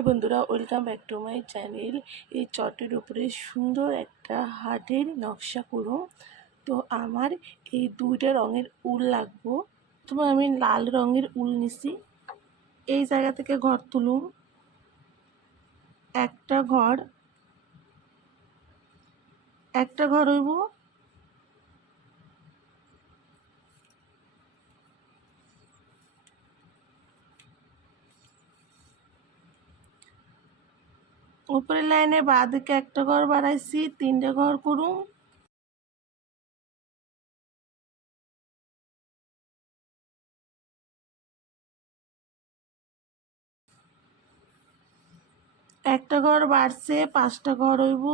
High বন্ধুরা, welcome back to my channel. এই চটের উপরে সুন্দর একটা হার্টের নকশা করো। তো আমার এই দুইটা রঙের উল লাগবো। তোমার আমি লাল রঙের উল নিছি। এই জায়গা থেকে ঘর তুলুম, একটা ঘর হইব। উপরের লাইনে বাঁ দিকে একটা ঘর বাড়াইছি, তিনটা ঘর করুম। একটা ঘর বাড়ছে, 5টা ঘর হইব।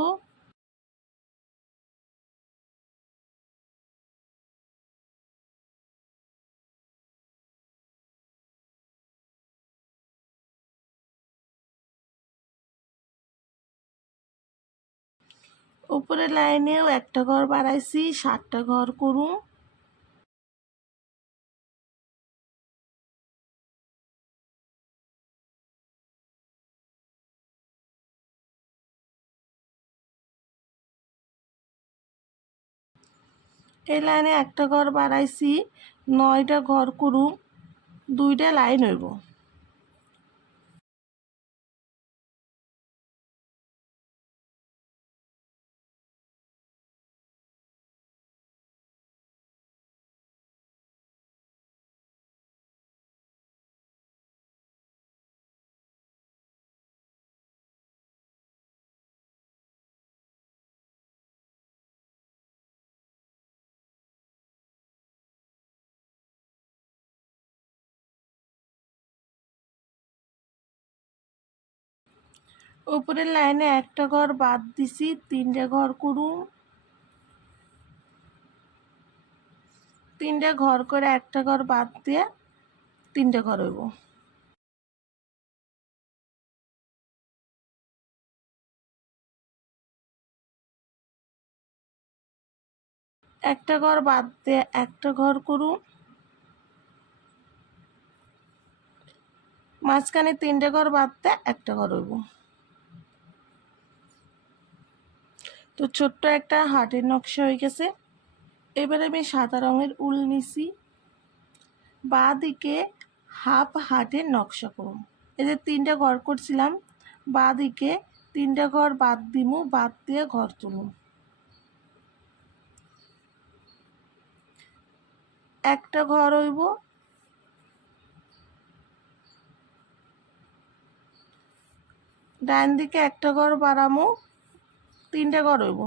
উপরের লাইনেও একটা ঘর বাড়াইছি, 7টা ঘর করুম। এই লাইনে একটা ঘর বাড়াইছি, 9টা ঘর করুম। 2টা লাইন হইব। উপরের লাইনে একটা ঘর বাদ দিছি, 3টা ঘর করুম। 3টা ঘর করে একটা ঘর বাদ দিয়ে 3টা ঘর হইব। একটা ঘর বাদ দিয়ে একটা ঘর করুম। মাঝখানে 3টা ঘর বাদ দিয়ে একটা ঘর হইব। তো ছোট্ট একটা হার্টের নকশা হয়ে গেছে। এবারে আমি সাদা রঙের উল নিছি, বাঁ দিকে হাফ হার্টের নকশা করুম। এই যে 3টা ঘর করছিলাম, বাঁ দিকে 3টা ঘর বাদ দিমু, বাদ দিয়ে ঘর তুলুম। একটা ঘর হইব। ডান দিকে একটা ঘর বাড়ামু, 3টা ঘর হইব।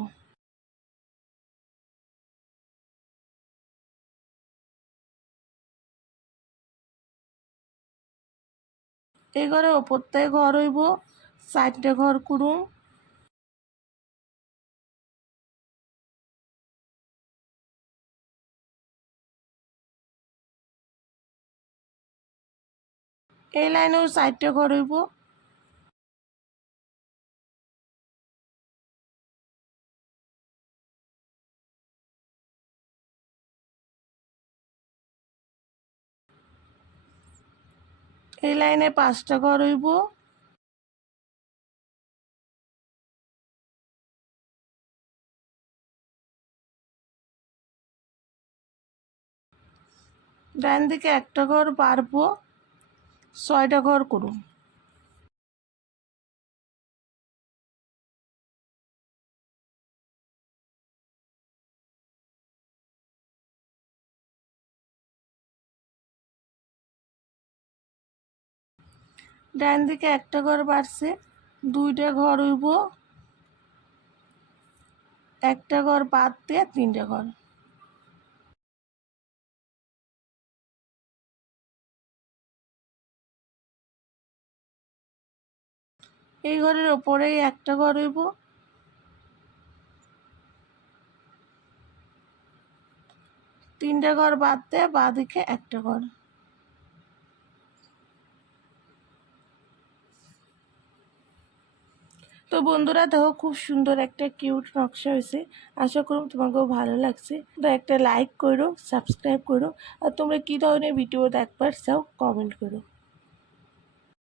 এই ঘরে ওপরটায় ঘর হইব, 4টা ঘর করুম। এই লাইনেও 4টা ঘর হইব। এই লাইনে 5টা ঘর হইব। ডান দিকে একটা ঘর বাড়বো, 6টা ঘর করুম। ডান দিকে একটা ঘর বাড়ছে, 2টা ঘর হইব। একটা ঘর বাদ দিয়ে 3টা ঘর। এই ঘরের ওপরেই একটা ঘর হইব। 3টা ঘর বাদ দিয়ে বাঁ দিকে একটা ঘর। তো বন্ধুরা দেখো, খুব সুন্দর একটা কিউট নকশা হয়েছে। আশা করুন তোমাকেও ভালো লাগছে। তো একটা লাইক করো, সাবস্ক্রাইব করো, আর তোমরা কী ধরনের ভিডিও দেখবার চাও কমেন্ট করো।